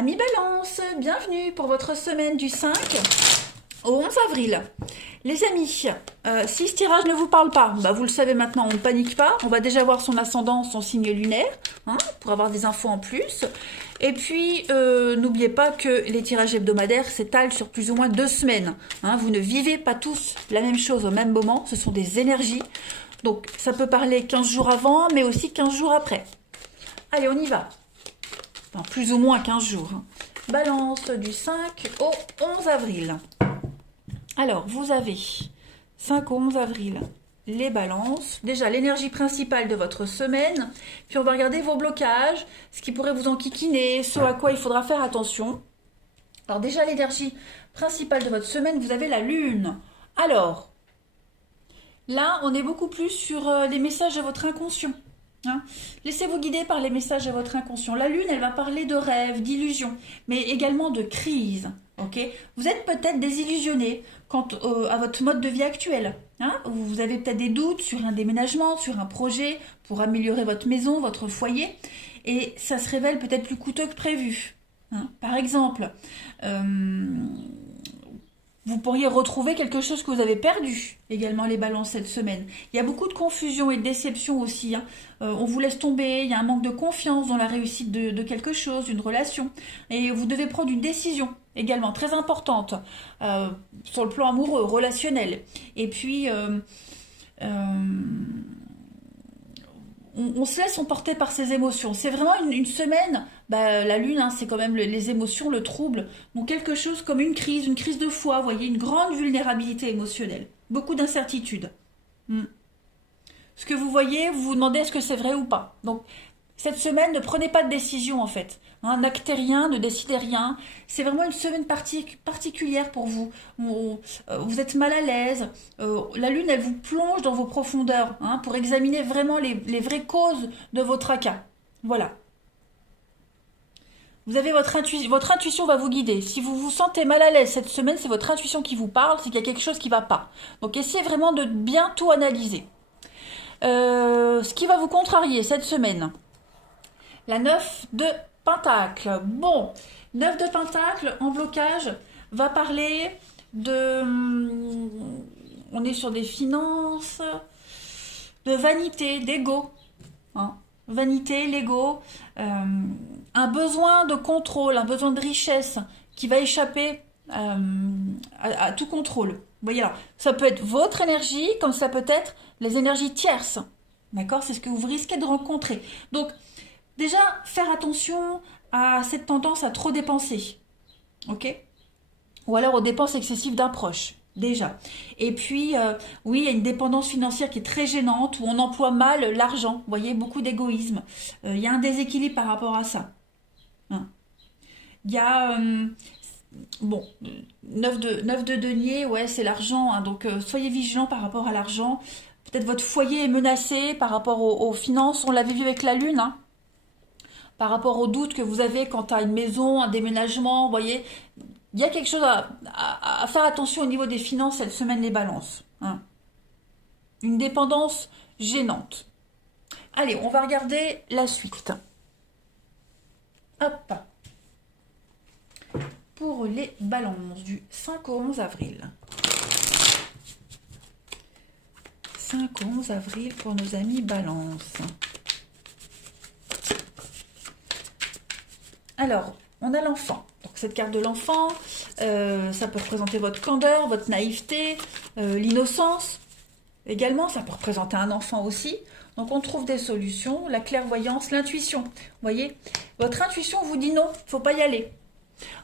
Amis Balance, bienvenue pour votre semaine du 5 au 11 avril. Les amis, si ce tirage ne vous parle pas, vous le savez maintenant, on ne panique pas. On va déjà voir son ascendant, son signe lunaire, pour avoir des infos en plus. Et puis, n'oubliez pas que les tirages hebdomadaires s'étalent sur plus ou moins 2 semaines. Vous ne vivez pas tous la même chose au même moment, ce sont des énergies. Donc, ça peut parler 15 jours avant, mais aussi 15 jours après. Allez, on y va. Enfin, plus ou moins 15 jours. Balance du 5 au 11 avril. Alors, vous avez 5 au 11 avril, les balances. Déjà, l'énergie principale de votre semaine. Puis, on va regarder vos blocages, ce qui pourrait vous enquiquiner, ce à quoi il faudra faire attention. Alors, déjà, l'énergie principale de votre semaine, vous avez la lune. Alors, là, on est beaucoup plus sur les messages de votre inconscient. Laissez-vous guider par les messages de votre inconscient. La lune, elle va parler de rêves, d'illusions, mais également de crise. Vous êtes peut-être désillusionné quant à votre mode de vie actuel. Vous avez peut-être des doutes sur un déménagement, sur un projet pour améliorer votre maison, votre foyer, et ça se révèle peut-être plus coûteux que prévu. Par exemple, vous pourriez retrouver quelque chose que vous avez perdu, également les balances cette semaine. Il y a beaucoup de confusion et de déception aussi. On vous laisse tomber, il y a un manque de confiance dans la réussite de quelque chose, d'une relation. Et vous devez prendre une décision également très importante sur le plan amoureux, relationnel. Et puis, on se laisse emporter par ses émotions. C'est vraiment une semaine, la lune, c'est quand même les émotions, le trouble. Donc quelque chose comme une crise de foi, vous voyez, une grande vulnérabilité émotionnelle. Beaucoup d'incertitudes. Ce que vous voyez, vous vous demandez est-ce que c'est vrai ou pas. Donc cette semaine, ne prenez pas de décision en fait. N'actez rien, ne décidez rien. C'est vraiment une semaine particulière pour vous. Vous êtes mal à l'aise. La lune, elle vous plonge dans vos profondeurs pour examiner vraiment les vraies causes de vos tracas. Voilà. Vous avez votre intuition va vous guider. Si vous vous sentez mal à l'aise cette semaine, c'est votre intuition qui vous parle, c'est qu'il y a quelque chose qui ne va pas. Donc essayez vraiment de bien tout analyser. Ce qui va vous contrarier cette semaine, la 9 de Pentacle. Bon, 9 de Pentacle en blocage va parler de... On est sur des finances, de vanité, d'ego. Vanité, l'ego, un besoin de contrôle, un besoin de richesse qui va échapper à tout contrôle. Vous voyez là, ça peut être votre énergie, comme ça peut être les énergies tierces. D'accord? C'est ce que vous risquez de rencontrer. Donc, déjà, faire attention à cette tendance à trop dépenser. Ou alors aux dépenses excessives d'un proche. Déjà. Et puis, oui, il y a une dépendance financière qui est très gênante, où on emploie mal l'argent. Vous voyez, beaucoup d'égoïsme. Il y a un déséquilibre par rapport à ça. Il y a... 9 de denier, ouais, c'est l'argent. Donc, soyez vigilants par rapport à l'argent. Peut-être votre foyer est menacé par rapport aux finances. On l'avait vu avec la lune, par rapport aux doutes que vous avez quant à une maison, un déménagement, vous voyez. Il y a quelque chose à faire attention au niveau des finances cette semaine, les balances. Une dépendance gênante. Allez, on va regarder la suite. Hop. Pour les balances du 5 au 11 avril. 5 au 11 avril pour nos amis balances. Alors, on a l'enfant. Donc cette carte de l'enfant, ça peut représenter votre candeur, votre naïveté, l'innocence. Également, ça peut représenter un enfant aussi. Donc on trouve des solutions, la clairvoyance, l'intuition. Vous voyez, votre intuition vous dit non, il ne faut pas y aller.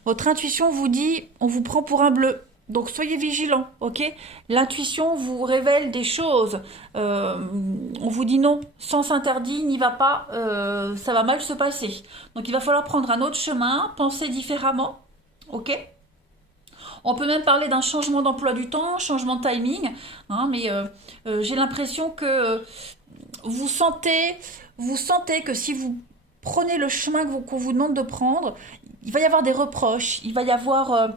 Votre intuition vous dit, on vous prend pour un bleu. Donc soyez vigilants, L'intuition vous révèle des choses. On vous dit non, sens interdit, n'y va pas, ça va mal se passer. Donc il va falloir prendre un autre chemin, penser différemment, On peut même parler d'un changement d'emploi du temps, changement de timing, mais j'ai l'impression que vous sentez que si vous prenez le chemin qu'on vous demande de prendre, il va y avoir des reproches, il va y avoir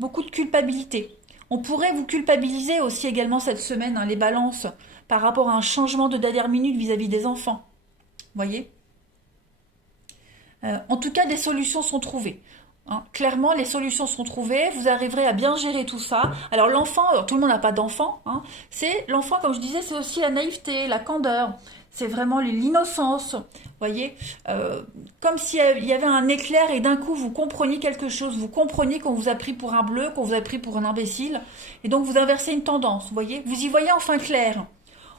beaucoup de culpabilité. On pourrait vous culpabiliser aussi également cette semaine, les balances, par rapport à un changement de dernière minute vis-à-vis des enfants. Vous voyez ? En tout cas, des solutions sont trouvées. Hein. Clairement, les solutions sont trouvées, vous arriverez à bien gérer tout ça. Alors l'enfant, tout le monde n'a pas d'enfant, hein. C'est l'enfant, comme je disais, c'est aussi la naïveté, la candeur, c'est vraiment l'innocence, voyez, comme s'il y avait un éclair et d'un coup vous compreniez quelque chose, vous compreniez qu'on vous a pris pour un bleu, qu'on vous a pris pour un imbécile, et donc vous inversez une tendance, voyez, vous y voyez enfin clair.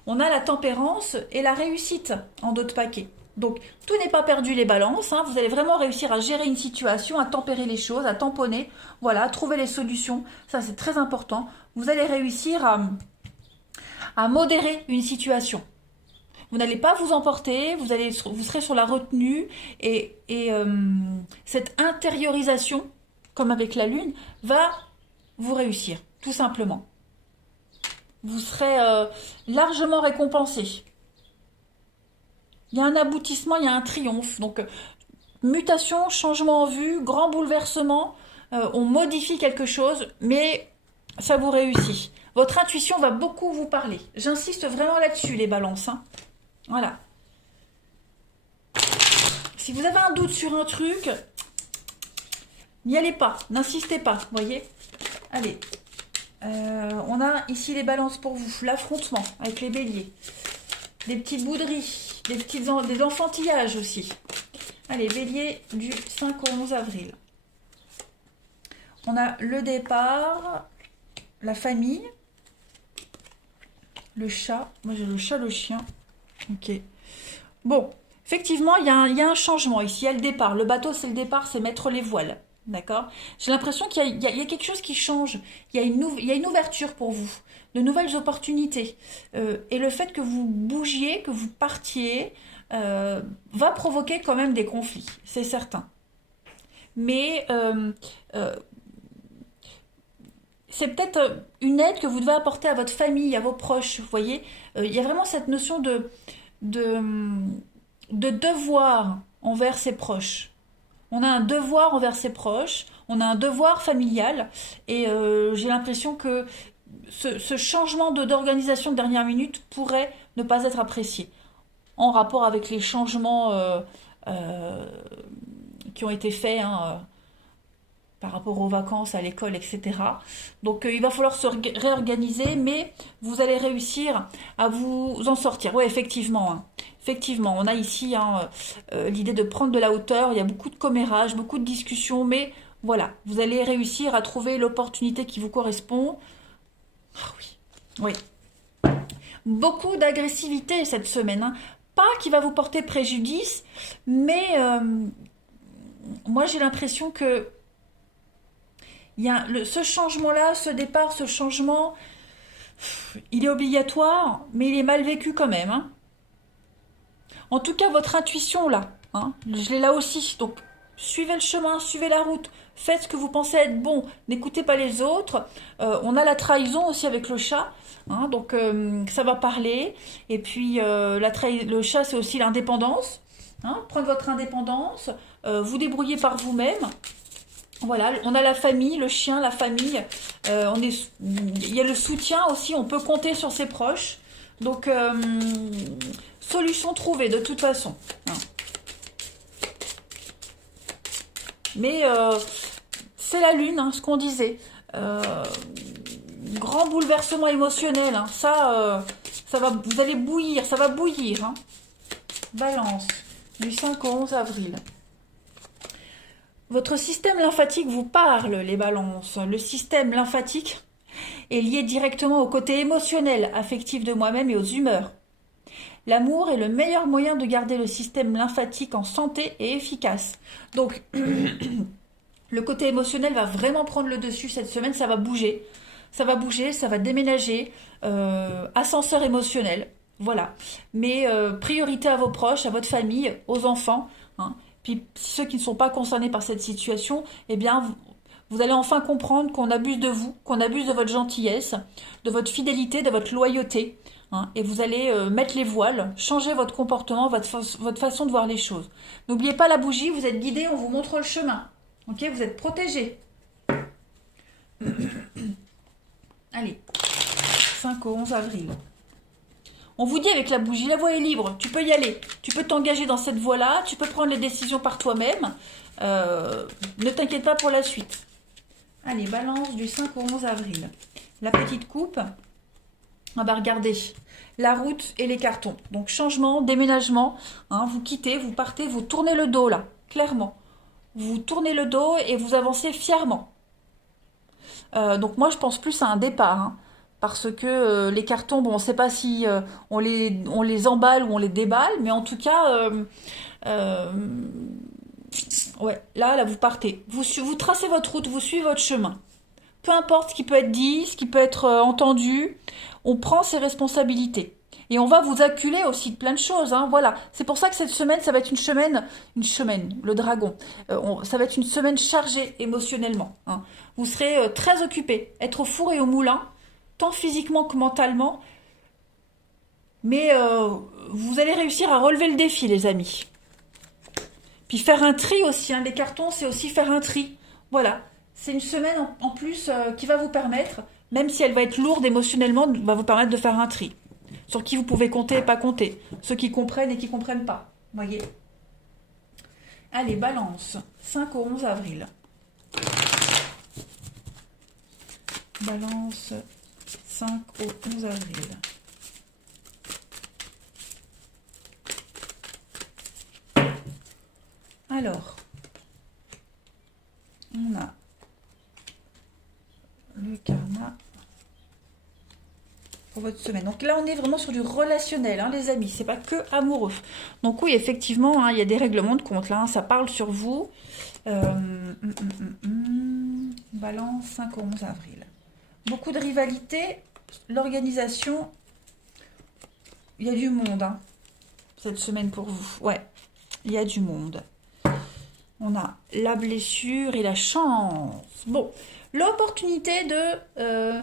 On a la tempérance et la réussite en d'autres paquets. Donc, tout n'est pas perdu les balances. Hein. Vous allez vraiment réussir à gérer une situation, à tempérer les choses, à tamponner, voilà, à trouver les solutions. Ça, c'est très important. Vous allez réussir à modérer une situation. Vous n'allez pas vous emporter, vous serez sur la retenue et cette intériorisation, comme avec la Lune, va vous réussir, tout simplement. Vous serez largement récompensé. Il y a un aboutissement, il y a un triomphe. Donc, mutation, changement en vue, grand bouleversement. On modifie quelque chose, mais ça vous réussit. Votre intuition va beaucoup vous parler. J'insiste vraiment là-dessus, les balances. Hein. Voilà. Si vous avez un doute sur un truc, n'y allez pas, n'insistez pas, voyez. Allez. On a ici les balances pour vous. L'affrontement avec les béliers. Des petites bouderies. Des enfantillages aussi. Allez, bélier du 5 au 11 avril. On a le départ, la famille, le chat. Moi, j'ai le chat, le chien. Ok. Bon, effectivement, il y a un changement ici. Il y a le départ. Le bateau, c'est le départ, c'est mettre les voiles. D'accord. J'ai l'impression qu'il y a quelque chose qui change. Il y a une ouverture pour vous, de nouvelles opportunités. Et le fait que vous bougiez, que vous partiez, va provoquer quand même des conflits, c'est certain. Mais c'est peut-être une aide que vous devez apporter à votre famille, à vos proches. Vous voyez, il y a vraiment cette notion de devoir envers ses proches. On a un devoir envers ses proches, on a un devoir familial, et j'ai l'impression que ce changement d'organisation de dernière minute pourrait ne pas être apprécié, en rapport avec les changements qui ont été faits par rapport aux vacances, à l'école, etc. Donc il va falloir se réorganiser, mais vous allez réussir à vous en sortir. Oui, effectivement. Hein. Effectivement, on a ici l'idée de prendre de la hauteur. Il y a beaucoup de commérages, beaucoup de discussions, mais voilà, vous allez réussir à trouver l'opportunité qui vous correspond. Ah oui, oui. Beaucoup d'agressivité cette semaine. Hein. Pas qui va vous porter préjudice, mais moi j'ai l'impression que il y a ce changement-là, ce départ, ce changement, il est obligatoire, mais il est mal vécu quand même. Hein. En tout cas, votre intuition là, hein, je l'ai là aussi. Donc, suivez le chemin, suivez la route, faites ce que vous pensez être bon, n'écoutez pas les autres. On a la trahison aussi avec le chat, hein, donc ça va parler. Et puis, le chat, c'est aussi l'indépendance. Hein, prendre votre indépendance, vous débrouiller par vous-même. Voilà, on a la famille, le chien, la famille. Il y a le soutien aussi, on peut compter sur ses proches. Donc, solution trouvée de toute façon. Hein. Mais c'est la lune, hein, ce qu'on disait. Grand bouleversement émotionnel. Hein. Ça va, vous allez bouillir, ça va bouillir. Hein. Balance, du 5 au 11 avril. Votre système lymphatique vous parle, les balances. Le système lymphatique est lié directement au côté émotionnel, affectif de moi-même et aux humeurs. L'amour est le meilleur moyen de garder le système lymphatique en santé et efficace. Donc, le côté émotionnel va vraiment prendre le dessus cette semaine, ça va bouger. Ça va déménager. Ascenseur émotionnel, voilà. Mais priorité à vos proches, à votre famille, aux enfants. Hein. Puis ceux qui ne sont pas concernés par cette situation, eh bien, vous allez enfin comprendre qu'on abuse de vous, qu'on abuse de votre gentillesse, de votre fidélité, de votre loyauté. Hein, et vous allez mettre les voiles, changer votre comportement, votre façon de voir les choses. N'oubliez pas la bougie, vous êtes guidé, on vous montre le chemin. Ok, vous êtes protégé. Allez, 5 au 11 avril. On vous dit avec la bougie, la voie est libre, tu peux y aller. Tu peux t'engager dans cette voie-là, tu peux prendre les décisions par toi-même. Ne t'inquiète pas pour la suite. Allez, balance du 5 au 11 avril. La petite coupe. Ah bah regardez, la route et les cartons. Donc changement, déménagement, hein, vous quittez, vous partez, vous tournez le dos là, clairement. Vous tournez le dos et vous avancez fièrement. Donc moi je pense plus à un départ, hein, parce que les cartons, bon on ne sait pas si on les emballe ou on les déballe, mais en tout cas, euh, ouais, là vous partez. Vous tracez votre route, vous suivez votre chemin. Peu importe ce qui peut être dit, ce qui peut être entendu, on prend ses responsabilités. Et on va vous acculer aussi de plein de choses, hein, voilà. C'est pour ça que cette semaine, ça va être une semaine, le dragon. Ça va être une semaine chargée émotionnellement, hein. Vous serez très occupés, être au four et au moulin, tant physiquement que mentalement. Mais vous allez réussir à relever le défi, les amis. Puis faire un tri aussi, hein. Les cartons, c'est aussi faire un tri. Voilà. C'est une semaine en plus qui va vous permettre, même si elle va être lourde émotionnellement, va vous permettre de faire un tri. Sur qui vous pouvez compter et pas compter. Ceux qui comprennent et qui ne comprennent pas. Voyez. Allez, balance. 5 au 11 avril. Balance 5 au 11 avril. Alors, on a le karma pour votre semaine. Donc là, on est vraiment sur du relationnel, hein, les amis. C'est pas que amoureux. Donc oui, effectivement, hein, il y a des règlements de compte là. Hein, ça parle sur vous. Balance 5 au 11 avril. Beaucoup de rivalité. L'organisation. Il y a du monde, hein, cette semaine pour vous. Ouais, il y a du monde. On a la blessure et la chance. Bon, l'opportunité de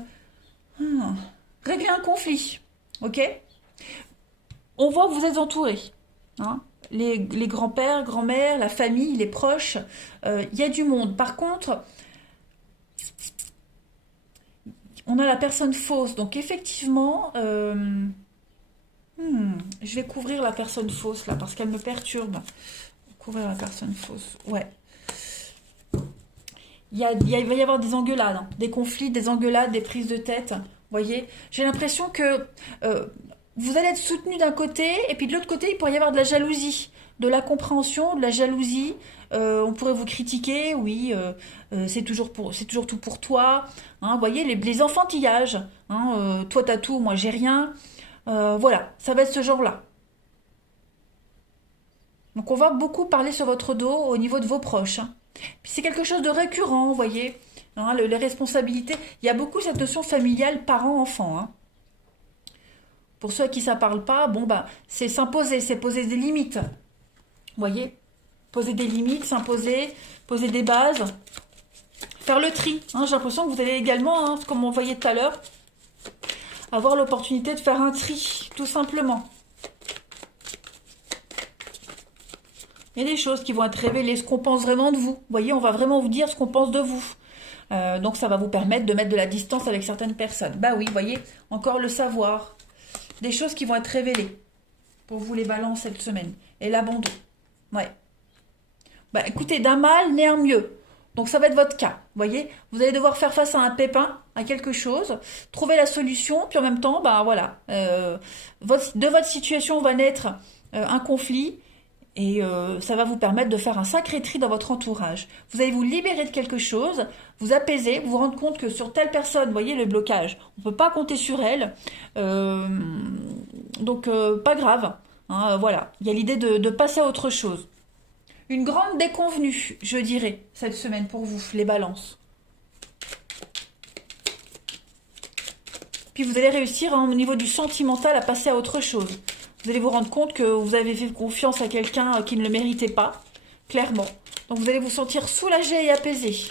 régler un conflit. Ok? On voit que vous êtes entourés. Hein, les grands-pères, grand-mères, la famille, les proches. Il y a du monde. Par contre, on a la personne fausse. Donc effectivement, je vais couvrir la personne fausse là parce qu'elle me perturbe. Couvrir la personne fausse. Ouais. Il va y avoir des engueulades, hein, des conflits, des engueulades, des prises de tête. Vous voyez, j'ai l'impression que vous allez être soutenu d'un côté, et puis de l'autre côté, il pourrait y avoir de la jalousie, de la compréhension, de la jalousie. On pourrait vous critiquer, oui, c'est toujours tout pour toi. Hein, vous voyez, les enfantillages. Hein, toi, t'as tout, moi, j'ai rien. Voilà, ça va être ce genre-là. Donc on va beaucoup parler sur votre dos au niveau de vos proches, hein. Puis c'est quelque chose de récurrent, vous voyez. Hein, les responsabilités. Il y a beaucoup cette notion familiale parent-enfant, hein. Pour ceux à qui ça parle pas, bon bah c'est s'imposer, c'est poser des limites. Vous voyez, poser des limites, s'imposer, poser des bases, faire le tri. Hein, j'ai l'impression que vous allez également, hein, comme on voyait tout à l'heure, avoir l'opportunité de faire un tri, tout simplement. Il y a des choses qui vont être révélées, ce qu'on pense vraiment de vous. Vous voyez, on va vraiment vous dire ce qu'on pense de vous. Donc ça va vous permettre de mettre de la distance avec certaines personnes. Bah oui, vous voyez, encore le savoir. Des choses qui vont être révélées pour vous les balances cette semaine. Et l'abandon. Ouais. Bah écoutez, d'un mal naît un mieux. Donc ça va être votre cas. Vous voyez, vous allez devoir faire face à un pépin, à quelque chose, trouver la solution, puis en même temps, bah voilà, de votre situation va naître un conflit. Et ça va vous permettre de faire un sacré tri dans votre entourage. Vous allez vous libérer de quelque chose, vous apaiser, vous rendre compte que sur telle personne, vous voyez le blocage, on ne peut pas compter sur elle. Donc pas grave. Hein, voilà, il y a l'idée de passer à autre chose. Une grande déconvenue, je dirais, cette semaine pour vous, les balances. Puis vous allez réussir, hein, au niveau du sentimental à passer à autre chose. Vous allez vous rendre compte que vous avez fait confiance à quelqu'un qui ne le méritait pas, clairement. Donc vous allez vous sentir soulagé et apaisé.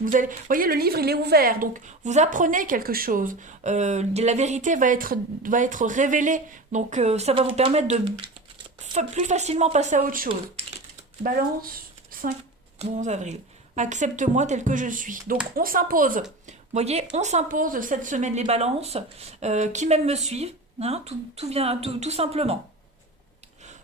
Vous voyez, le livre, il est ouvert, donc vous apprenez quelque chose. La vérité va être révélée, donc ça va vous permettre de plus facilement passer à autre chose. Balance, 5, 11 avril. Accepte-moi tel que je suis. Donc, on s'impose. Vous voyez, on s'impose cette semaine les balances qui même me suivent. Hein, tout simplement.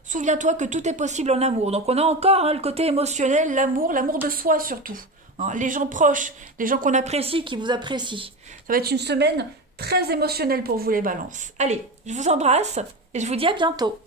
Souviens-toi que tout est possible en amour. Donc, on a encore hein, le côté émotionnel, l'amour de soi surtout. Hein, les gens proches, les gens qu'on apprécie, qui vous apprécient. Ça va être une semaine très émotionnelle pour vous les balances. Allez, je vous embrasse et je vous dis à bientôt.